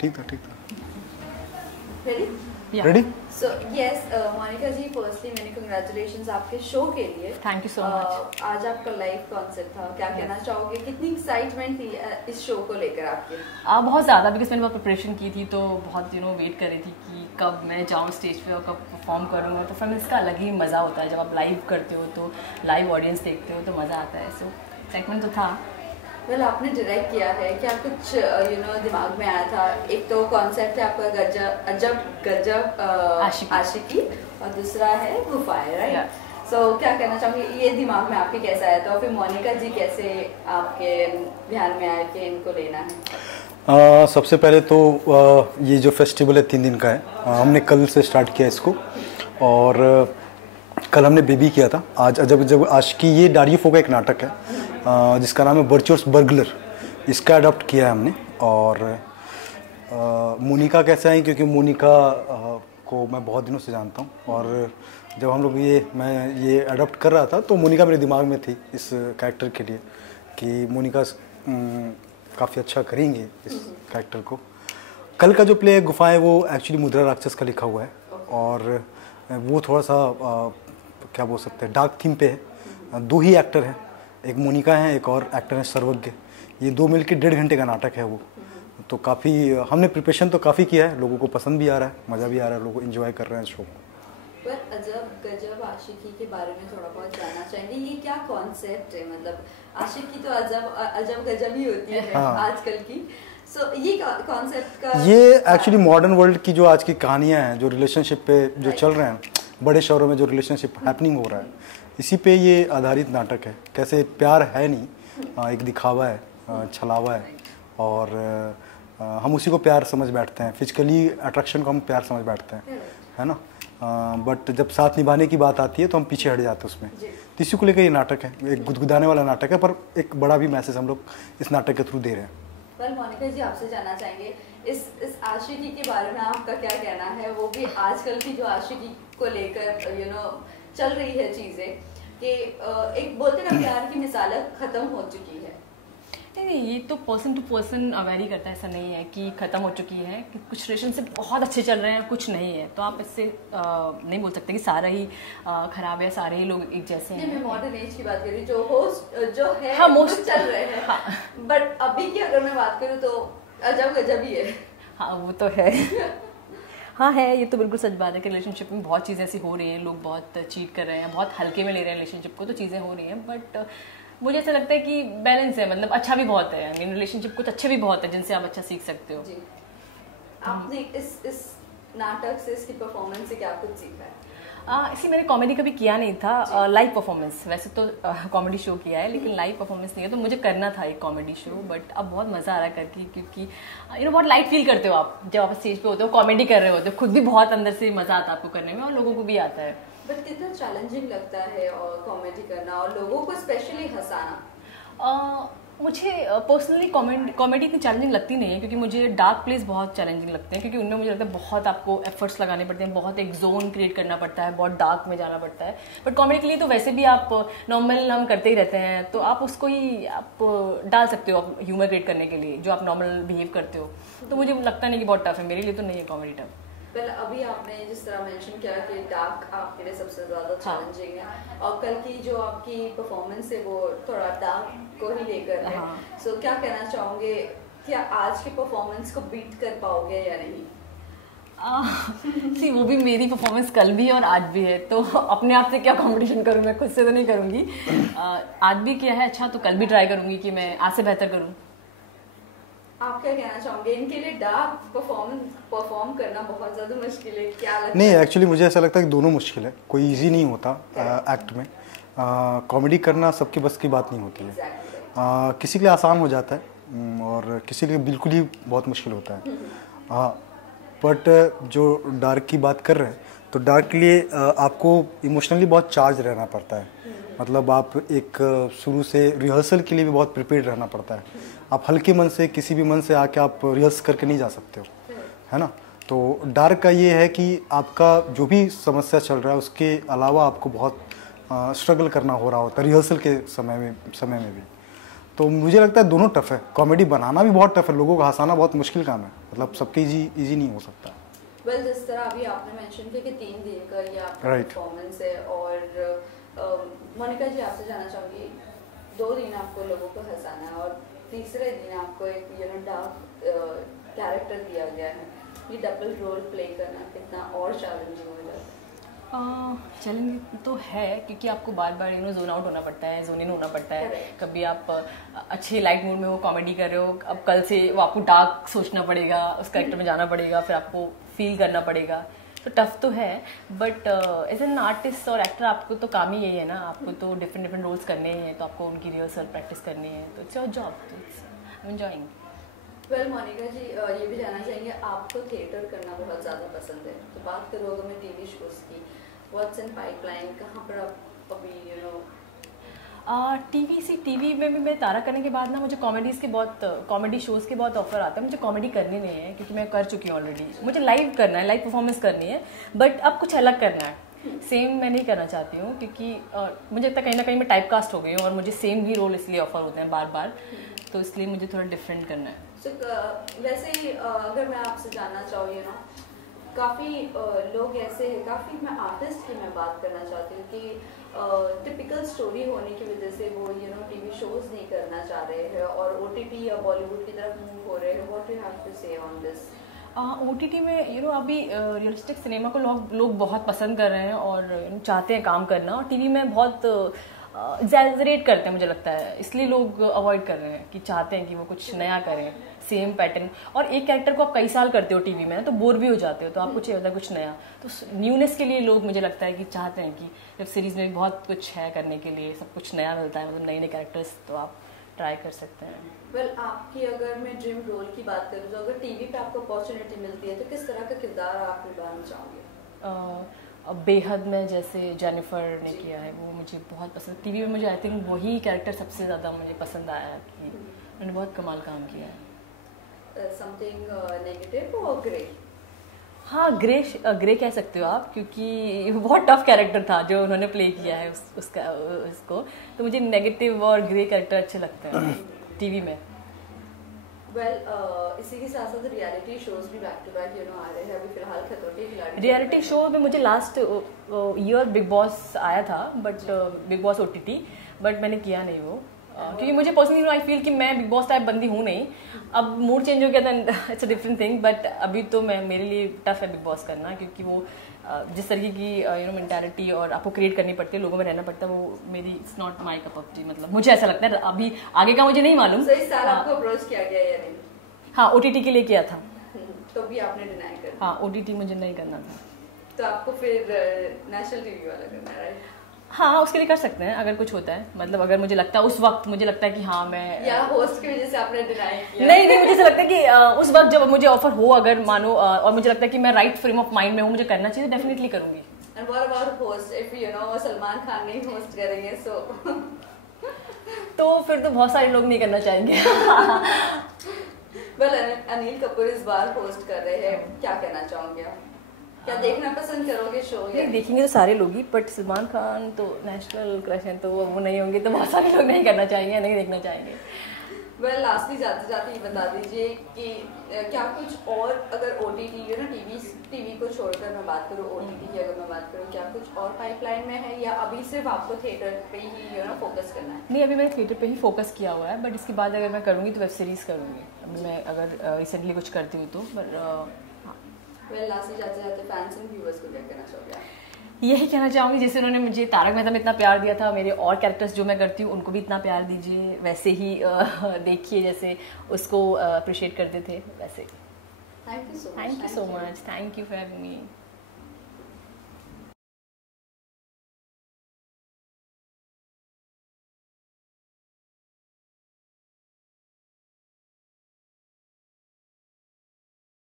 ठीक था Ready? Ready. So yes, Monika ji, firstly मैंने कंग्रेचुलेशंस आपके शो के लिए। Thank you so much. आज आपका लाइव कॉन्सेप्ट था, क्या कहना चाहोगे? कितनी एक्साइटमेंट थी इस शो को लेकर आपके? बहुत ज़्यादा, बिकॉज मैंने बहुत प्रिपरेशन की थी, तो बहुत वेट कर रही थी कि कब मैं जाऊँ स्टेज पे और कब परफॉर्म करूँगा। तो फिर इसका अलग ही मज़ा होता है जब आप लाइव करते हो, तो लाइव ऑडियंस देखते हो तो मज़ा आता है। सो एक्साइटमेंट तो था। वेल, आपने डायरेक्ट किया है, क्या कुछ दिमाग में आया था? एक तो कॉन्सेप्ट है आपका अजब गजब आशिकी, और दूसरा है गुफाएं, राइट? सो क्या कहना चाहूँगी, ये दिमाग में आपके कैसा आया था, और फिर मोनिका जी कैसे आपके ध्यान में आया कि इनको लेना है? सबसे पहले तो ये जो फेस्टिवल है 3 दिन का है, हमने कल से स्टार्ट किया इसको, और कल हमने बेबी किया था। आज अजब गजब आशिकी, ये दारियो का एक नाटक है जिसका नाम है वर्चुअस बर्गलर, इसका अडॉप्ट किया है हमने। और मोनिका कैसे आई, क्योंकि मोनिका को मैं बहुत दिनों से जानता हूँ, और जब हम लोग मैं ये अडॉप्ट कर रहा था तो मोनिका मेरे दिमाग में थी इस कैरेक्टर के लिए, कि मोनिका काफ़ी अच्छा करेंगे इस कैरेक्टर को। कल का जो प्ले है गुफाएं, वो एक्चुअली मुद्रा राक्षस का लिखा हुआ है, और वो थोड़ा सा क्या बोल सकते हैं, डार्क थीम पे है। 2 ही एक्टर हैं, एक मोनिका है, एक और एक्टर है सर्वज्ञ। ये 2 मिलकर 1.5 घंटे का नाटक है वो। तो काफ़ी हमने प्रिपरेशन तो काफ़ी किया है, लोगों को पसंद भी आ रहा है, मज़ा भी आ रहा है, लोग एंजॉय कर रहे हैं शो को। पर अजब गजब आशिकी के बारे में थोड़ा बहुत जानना चाहेंगे, ये क्या कॉन्सेप्ट है? मतलब आशिकी तो अजब गजब ही होती है आजकल की। सो ये कॉन्सेप्ट का, ये एक्चुअली मॉडर्न वर्ल्ड की जो आज की कहानियाँ हैं, जो रिलेशनशिप पे जो चल रहे हैं, बड़े शहरों में जो रिलेशनशिप हैपनिंग हो रहा है, इसी पे ये आधारित नाटक है। कैसे प्यार है नहीं, एक दिखावा है, छलावा है, और हम उसी को प्यार समझ बैठते हैं, फिजिकली अट्रैक्शन को हम प्यार समझ बैठते हैं, है ना। बट जब साथ निभाने की बात आती है तो हम पीछे हट जाते हैं उसमें। तो इसी को लेकर ये नाटक है, एक गुदगुदाने वाला नाटक है, पर एक बड़ा भी मैसेज हम लोग इस नाटक के थ्रू दे रहे हैं। वेल, मोनिका जी, आपसे जानना चाहेंगे इस आशिकी के बारे में आपका क्या कहना है? वो भी आजकल की जो आशिकी को लेकर चल रही है चीजें, कि एक बोलते ना प्यार की मिसालें खत्म हो चुकी है। नहीं, ये तो पर्सन टू पर्सन वेरी करता है। ऐसा नहीं है कि ख़त्म हो चुकी है, कि कुछ रिलेशनशिप बहुत अच्छे चल रहे हैं, कुछ नहीं है। तो आप इससे नहीं बोल सकते कि सारा ही खराब है, सारे ही लोग एक जैसे हैं। मैं मॉडर्न एज की बात कर रही हूँ, जो है हाँ, मोस्ट चल रहे हैं। हाँ। बट अभी की अगर मैं बात करूँ तो अजब गजब ही है। हाँ, वो तो है। हाँ है, ये तो बिल्कुल सच बात है कि रिलेशनशिप में बहुत चीज़ें ऐसी हो रही हैं, लोग बहुत चीट कर रहे हैं, बहुत हल्के में ले रहे हैं रिलेशनशिप को, तो चीज़ें हो रही हैं। बट मुझे ऐसा लगता है कि बैलेंस है, मतलब अच्छा भी बहुत है। आई मीन रिलेशनशिप कुछ अच्छे भी बहुत है जिनसे आप अच्छा सीख सकते हो। जी। आपने इस नाटक से, इसकी परफॉर्मेंस से क्या कुछ सीखा है? इसी मैंने कॉमेडी कभी किया नहीं था, लाइव परफॉर्मेंस। वैसे तो कॉमेडी शो किया है, लेकिन लाइव परफॉर्मेंस नहीं है, तो मुझे करना था एक कॉमेडी शो। बट अब बहुत मज़ा आ रहा है करके, क्योंकि बहुत लाइट फील करते हो आप जब आप स्टेज पे होते हो, कॉमेडी कर रहे होते हो, खुद भी बहुत अंदर से मज़ा आता है आपको करने में, और लोगों को भी आता है। बट कितना चैलेंजिंग लगता है और कॉमेडी करना और लोगों को स्पेशली हंसाना? मुझे पर्सनली कॉमेडी इतनी चैलेंजिंग लगती नहीं है, क्योंकि मुझे डार्क प्लेस बहुत चैलेंजिंग लगते हैं, क्योंकि उनमें मुझे लगता है बहुत आपको एफर्ट्स लगाने पड़ते हैं, बहुत एक जोन क्रिएट करना पड़ता है, बहुत डार्क में जाना पड़ता है। बट कॉमेडी के लिए तो वैसे भी आप नॉर्मल हम करते ही रहते हैं, तो आप उसको ही आप डाल सकते हो ह्यूमर क्रिएट करने के लिए, जो आप नॉर्मल बिहेव करते हो। तो मुझे लगता नहीं कि बहुत टफ है, मेरे लिए तो नहीं है कॉमेडी टफ। वेल, अभी आपने जिस तरह मेंशन किया कि डार्क आपके लिए सबसे ज़्यादा चैलेंजिंग है, और कल की जो आपकी परफॉर्मेंस है वो थोड़ा डार्क को ही लेकर है। सो क्या कहना चाहोगे, क्या आज की परफॉर्मेंस को बीट कर पाओगे या नहीं? वो भी मेरी परफॉर्मेंस कल भी और आज भी है, तो अपने आप से क्या कंपटीशन करूँ, मैं खुद से तो नहीं करूँगी। आज भी किया है अच्छा, तो कल भी ट्राई करूँगी कि मैं आज से बेहतर करूँ। आप क्या कहना चाहोगे? इनके लिए डार्क परफॉर्म करना बहुत ज़्यादा मुश्किल है, क्या लगता है? नहीं, एक्चुअली मुझे ऐसा लगता है कि दोनों मुश्किल है, कोई इजी नहीं होता एक्ट में। कॉमेडी करना सबकी बस की बात नहीं होती है। किसी के लिए आसान हो जाता है और किसी के लिए बिल्कुल ही बहुत मुश्किल होता है। बट जो डार्क की बात कर रहे हैं, तो डार्क के लिए आपको इमोशनली बहुत चार्ज रहना पड़ता है। मतलब आप एक शुरू से रिहर्सल के लिए भी बहुत प्रिपेयर्ड रहना पड़ता है। आप हल्के मन से, किसी भी मन से आके आप रिहर्स करके नहीं जा सकते हो, है ना। तो डार्क का ये है कि आपका जो भी समस्या चल रहा है उसके अलावा आपको बहुत स्ट्रगल करना हो रहा होता है रिहर्सल के समय में भी। तो मुझे लगता है दोनों टफ है, कॉमेडी बनाना भी बहुत टफ है, लोगों को हंसाना बहुत मुश्किल काम है, मतलब सबके इजी नहीं हो सकता। वेल जिस तरह अभी आपने मेंशन किया कि 3 दिन का ये आपका परफॉर्मेंस है, और मोनिका जी आपसे जानना चाहूँगी, 2 दिन आपको लोगों को हंसाना है और तीसरे दिन आपको एक डार्क कैरेक्टर दिया गया है, ये डबल रोल प्ले करना कितना और चैलेंजिंग हो जाता है? चैलेंज तो है क्योंकि आपको बार बार जोन आउट होना पड़ता है, जोन इन होना पड़ता है। कभी आप अच्छे लाइट मूड में वो कॉमेडी कर रहे हो, अब कल से वो आपको डार्क सोचना पड़ेगा, उस कैरेक्टर में जाना पड़ेगा, फिर आपको फील करना पड़ेगा, तो टफ तो है। बट एज एन आर्टिस्ट और एक्टर आपको तो काम ही यही है ना, आपको तो डिफरेंट रोल्स करने ही हैं, तो आपको उनकी रिहर्सल प्रैक्टिस करनी है, तो इट्स योर जॉब, तो इट्स एंजॉयिंग। वेल मोनिका जी, ये भी जानना चाहेंगे, आपको थिएटर करना बहुत ज़्यादा पसंद है, तो बात करो अगर मैं टीवी शोज़ की, व्हाट्स इन पाइपलाइन, कहाँ पर आप अभी टीवी में भी मैं तारा करने के बाद ना मुझे कॉमेडी शोज़ के बहुत ऑफर आता है। मुझे कॉमेडी करनी नहीं है क्योंकि मैं कर चुकी हूँ ऑलरेडी, मुझे लाइव करना है, लाइव परफॉर्मेंस करनी है, बट अब कुछ अलग करना है, सेम मैं नहीं करना चाहती हूँ क्योंकि मुझे लगता है कहीं ना कहीं मैं टाइप कास्ट हो गई हूँ और मुझे सेम ही रोल इसलिए ऑफर होते हैं बार बार, तो इसलिए मुझे थोड़ा डिफरेंट करना है। वैसे ही अगर मैं आपसे जानना चाहूँ काफ़ी लोग ऐसे हैं, काफ़ी मैं आर्टिस्ट की मैं बात करना चाहती हूँ कि टिपिकल स्टोरी होने की वजह से वो टीवी शोज़ नहीं करना चाह रहे हैं और OTT या बॉलीवुड की तरफ मूव हो रहे हैं। व्हाट यू हैव टू से ऑन दिस? OTT में अभी रियलिस्टिक सिनेमा को लोग बहुत पसंद कर रहे हैं और चाहते हैं काम करना, और टीवी में बहुत एग्जैजरेट करते हैं मुझे लगता है, इसलिए लोग अवॉइड कर रहे हैं कि चाहते हैं कि वो कुछ नया करें, सेम पैटर्न। और एक कैरेक्टर को आप कई साल करते हो टीवी में ना, तो बोर भी हो जाते हो, तो आपको चाहिए होता है कुछ नया, तो न्यूनेस के लिए लोग मुझे लगता है कि चाहते हैं कि वेब सीरीज़ में बहुत कुछ है करने के लिए, सब कुछ नया मिलता है, मतलब नए नए कैरेक्टर्स, तो आप ट्राई कर सकते हैं। वेल आपकी अगर मैं ड्रीम रोल की बात करूँ, तो अगर टीवी पे आपको अपॉर्चुनिटी मिलती है तो किस तरह का किरदार आप निभाना चाहोगे? बेहद में जैसे जेनिफर ने किया है वो मुझे बहुत पसंद, टीवी में मुझे आई थिंक वही कैरेक्टर सबसे ज़्यादा मुझे पसंद आया कि उन्होंने बहुत कमाल काम किया है। समथिंग नेगेटिव और ग्रे? हाँ, ग्रे कह सकते हो आप, क्योंकि बहुत टफ कैरेक्टर था जो उन्होंने प्ले किया है उसको, तो मुझे नेगेटिव और ग्रे कैरेक्टर अच्छे लगते हैं टीवी में। वेल इसी के साथ साथ रियलिटी शोज भी बैक टू बैक आ रहे हैं, अभी फिलहाल खतरों के खिलाड़ी रियलिटी शो में मुझे लास्ट ईयर बिग बॉस आया था, but big boss OTT, but मैंने किया नहीं वो, क्योंकि मुझे पर्सनली आई फील कि मैं बिग बॉस टाइप बंदी हूँ नहीं। अब मूड चेंज हो गया था, it's a different thing, but अभी तो मेरे लिए टफ है बिग बॉस करना, क्योंकि वो जिस तरीके की मेंटालिटी और आपको क्रिएट करनी पड़ती है, लोगों में रहना पड़ता है, वो मेरी it's not my cup of T, मतलब मुझे ऐसा लगता है। अभी आगे का मुझे नहीं मालूम। इस साल आपको अप्रोच किया गया या नहीं? हाँ, OTT के लिए किया था। तो भी आपने डिनाई कर? हाँ, OTT मुझे नहीं करना था। तो आपको फिर नेशनल टीवी वाला करना है, राइट? हाँ, उसके लिए कर सकते हैं अगर कुछ होता है, मतलब अगर मुझे लगता है उस वक्त मुझे लगता है कि हाँ मैं, या होस्ट की वजह से आपने डिनाई किया? नहीं, मुझे ऐसा लगता है कि उस वक्त जब मुझे ऑफर हो, अगर मानो और मुझे लगता है कि मैं राइट फ्रेम ऑफ माइंड में हूँ, मुझे करना चाहिए, डेफिनेटली करूंगी। And what about host, if Salman Khan नहीं होस्ट करेंगे तो फिर तो बहुत सारे लोग नहीं करना चाहेंगे। वेल अनिल कपूर इस बार होस्ट कर रहे हैं, क्या कहना चाहोगे आप? क्या देखना पसंद करोगे शो? नहीं, देखेंगे तो सारे लोग ही, बट सलमान खान तो नेशनल क्रश है, तो वो नहीं होंगे, तो बहुत सारे लोग नहीं करना चाहेंगे, नहीं देखना चाहेंगे। वेल लास्टली जाते जाते ये बता दीजिए कि क्या कुछ और, अगर OTT टीवी को छोड़कर मैं बात करूँ, OTT की अगर मैं बात करूँ, क्या कुछ और पाइपलाइन में है या अभी सिर्फ आपको थिएटर पे ही फोकस करना है? नहीं, अभी मैंने थिएटर पे ही फोकस किया हुआ है, बट इसके बाद अगर मैं करूँगी तो वेब सीरीज़ करूँगी, अभी मैं अगर रिसेंटली कुछ करती हूँ तो। वेल लास्टली जाते जाते फैंस एंड व्यूअर्स को क्या कहना चाहोगे? यही कहना चाहूँगी, जैसे उन्होंने मुझे तारक मेहता में इतना प्यार दिया था, मेरे और कैरेक्टर्स जो मैं करती हूँ उनको भी इतना प्यार दीजिए, वैसे ही देखिए जैसे उसको अप्रिशिएट करते थे वैसे। Thank you so much. Thank you for having me.